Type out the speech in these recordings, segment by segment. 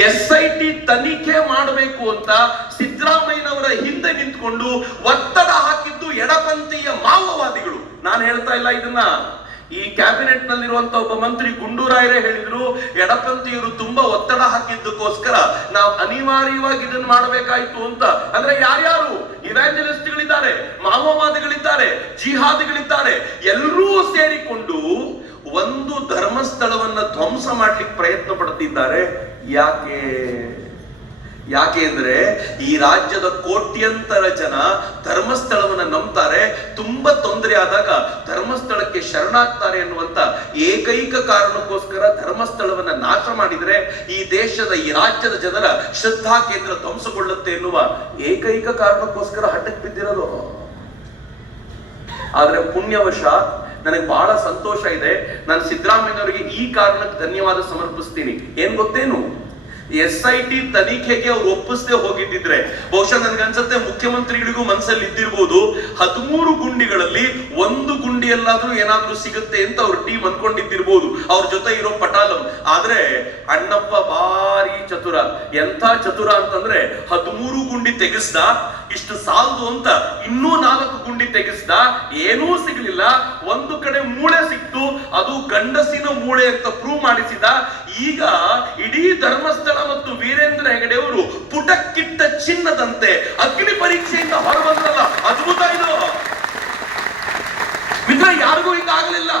SIT ತನಿಖೆ ಮಾಡಬೇಕು ಅಂತ ಸಿದ್ದರಾಮಯ್ಯನವರ ಹಿಂದೆ ನಿಂತ್ಕೊಂಡು ಒತ್ತಡ ಹಾಕಿದ್ದು ಎಡಪಂಥೀಯ ಮಾವೋವಾದಿಗಳು. ನಾನು ಹೇಳ್ತಾ ಇಲ್ಲ ಇದನ್ನ, ಈ ಕ್ಯಾಬಿನೆಟ್ ನಲ್ಲಿರುವಂತ ಒಬ್ಬ ಮಂತ್ರಿ ಗುಂಡೂರಾಯರೇ ಹೇಳಿದ್ರು, ಎಡಪಂಥೀಯರು ತುಂಬಾ ಒತ್ತಡ ಹಾಕಿದ್ದಕ್ಕೋಸ್ಕರ ನಾವು ಅನಿವಾರ್ಯವಾಗಿ ಇದನ್ನು ಮಾಡಬೇಕಾಯ್ತು ಅಂತ. ಅಂದ್ರೆ ಯಾರ್ಯಾರು ಇವ್ಯಾಂಜಲಿಸ್ಟ್ಗಳಿದ್ದಾರೆ, ಮಾವೋವಾದಿಗಳಿದ್ದಾರೆ, ಜಿಹಾದಿಗಳಿದ್ದಾರೆ, ಎಲ್ಲರೂ ಸೇರಿಕೊಂಡು ಒಂದು ಧರ್ಮಸ್ಥಳವನ್ನ ಧ್ವಂಸ ಮಾಡ್ಲಿಕ್ಕೆ ಪ್ರಯತ್ನ ಪಡ್ತಿದ್ದಾರೆ. ಯಾಕೆ ಅಂದ್ರೆ ಈ ರಾಜ್ಯದ ಕೋಟ್ಯಂತರ ಜನ ಧರ್ಮಸ್ಥಳವನ್ನ ನಂಬ್ತಾರೆ. ತುಂಬಾ ತೊಂದರೆ ಆದಾಗ ಧರ್ಮಸ್ಥಳಕ್ಕೆ ಶರಣಾಗ್ತಾರೆ ಎನ್ನುವಂತ ಏಕೈಕ ಕಾರಣಕ್ಕೋಸ್ಕರ ಧರ್ಮಸ್ಥಳವನ್ನ ನಾಶ ಮಾಡಿದ್ರೆ ಈ ದೇಶದ, ಈ ರಾಜ್ಯದ ಜನರ ಶ್ರದ್ಧಾ ಕೇಂದ್ರ ಧ್ವಂಸಗೊಳ್ಳುತ್ತೆ ಎನ್ನುವ ಏಕೈಕ ಕಾರಣಕ್ಕೋಸ್ಕರ ಹಠಕ್ಕೆ ಬಿದ್ದಿರೋದು. ಆದ್ರೆ ಪುಣ್ಯವಶಾತ್ ನನಗೆ ಬಹಳ ಸಂತೋಷ ಇದೆ. ನಾನು ಸಿದ್ದರಾಮಯ್ಯನವರಿಗೆ ಈ ಕಾರಣಕ್ಕೆ ಧನ್ಯವಾದ ಸಮರ್ಪಿಸ್ತೀನಿ. ಏನ್ ಗೊತ್ತೇನು, SIT ತನಿಖೆಗೆ ಅವ್ರು ಒಪ್ಪಿಸದೆ ಹೋಗಿದ್ದಿದ್ರೆ ಬಹುಶಃ ನನ್ಗನ್ಸತ್ತೆ ಮುಖ್ಯಮಂತ್ರಿಗಳಿಗೂ ಮನಸ್ಸಲ್ಲಿ ಇದ್ದಿರ್ಬೋದು, 13 ಗುಂಡಿಗಳಲ್ಲಿ ಒಂದು ಗುಂಡಿಯಲ್ಲಾದ್ರೂ ಏನಾದ್ರೂ ಸಿಗುತ್ತೆ ಅಂತ ಅವ್ರ ಟೀಮ್ ಅನ್ಕೊಂಡಿದ್ದಿರ್ಬೋದು, ಅವ್ರ ಜೊತೆ ಇರೋ ಪಟಾಲಂ. ಆದ್ರೆ ಅಣ್ಣಪ್ಪ ಭಾರಿ ಚತುರ. ಎಂಥ ಚತುರ ಅಂತಂದ್ರೆ 13 ಗುಂಡಿ ತೆಗೆಸ್ದ, ಇಷ್ಟು ಸಾಲದು ಅಂತ ಇನ್ನೂ 4 ಗುಂಡಿ ತೆಗೆಸ್ದ, ಏನೂ ಸಿಗ್ಲಿಲ್ಲ. ಒಂದು ಕಡೆ ಮೂಳೆ ಸಿಕ್ತು, ಅದು ಗಂಡಸಿನ ಮೂಳೆ ಅಂತ ಪ್ರೂವ್ ಮಾಡಿಸಿದ. ಈಗ ಇಡೀ ಧರ್ಮಸ್ಥಳ ಮತ್ತು ವೀರೇಂದ್ರ ಹೆಗಡೆ ಅವರು ಪುಟಕ್ಕಿಟ್ಟ ಚಿನ್ನದಂತೆ ಅಗ್ನಿ ಪರೀಕ್ಷೆಯಿಂದ ಹೊರಬಂದ್ರಲ್ಲ, ಅದ್ಭುತ ಇದು. ಮಿತ್ರ, ಯಾರಿಗೂ ಹೀಗಾಗಲಿಲ್ಲ.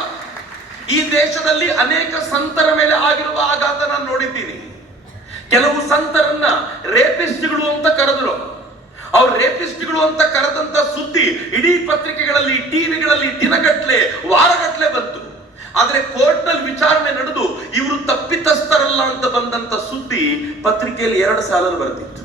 ಈ ದೇಶದಲ್ಲಿ ಅನೇಕ ಸಂತರ ಮೇಲೆ ಆಗಿರುವ ಆಘಾತ ನಾನು ನೋಡಿದ್ದೀನಿ. ಕೆಲವು ಸಂತರನ್ನ ರೇಪಿಸ್ಟ್ಗಳು ಅಂತ ಕರೆದ್ರು. ಅವ್ರು ರೇಪಿಸ್ಟ್ಗಳು ಅಂತ ಕರೆದಂತ ಸುದ್ದಿ ಇಡೀ ಪತ್ರಿಕೆಗಳಲ್ಲಿ, ಟಿವಿಗಳಲ್ಲಿ ದಿನಗಟ್ಲೆ, ವಾರಗಟ್ಲೆ ಬಂತು. ಆದ್ರೆ ಕೋರ್ಟ್ ನಲ್ಲಿ ವಿಚಾರಣೆ ನಡೆದು ಇವರು ತಪ್ಪಿತಸ್ಥರಲ್ಲ ಅಂತ ಬಂದಂತ ಸುದ್ದಿ ಪತ್ರಿಕೆಯಲ್ಲಿ 2 ಸಾಲಲ್ಲಿ ಬರ್ತಿತ್ತು.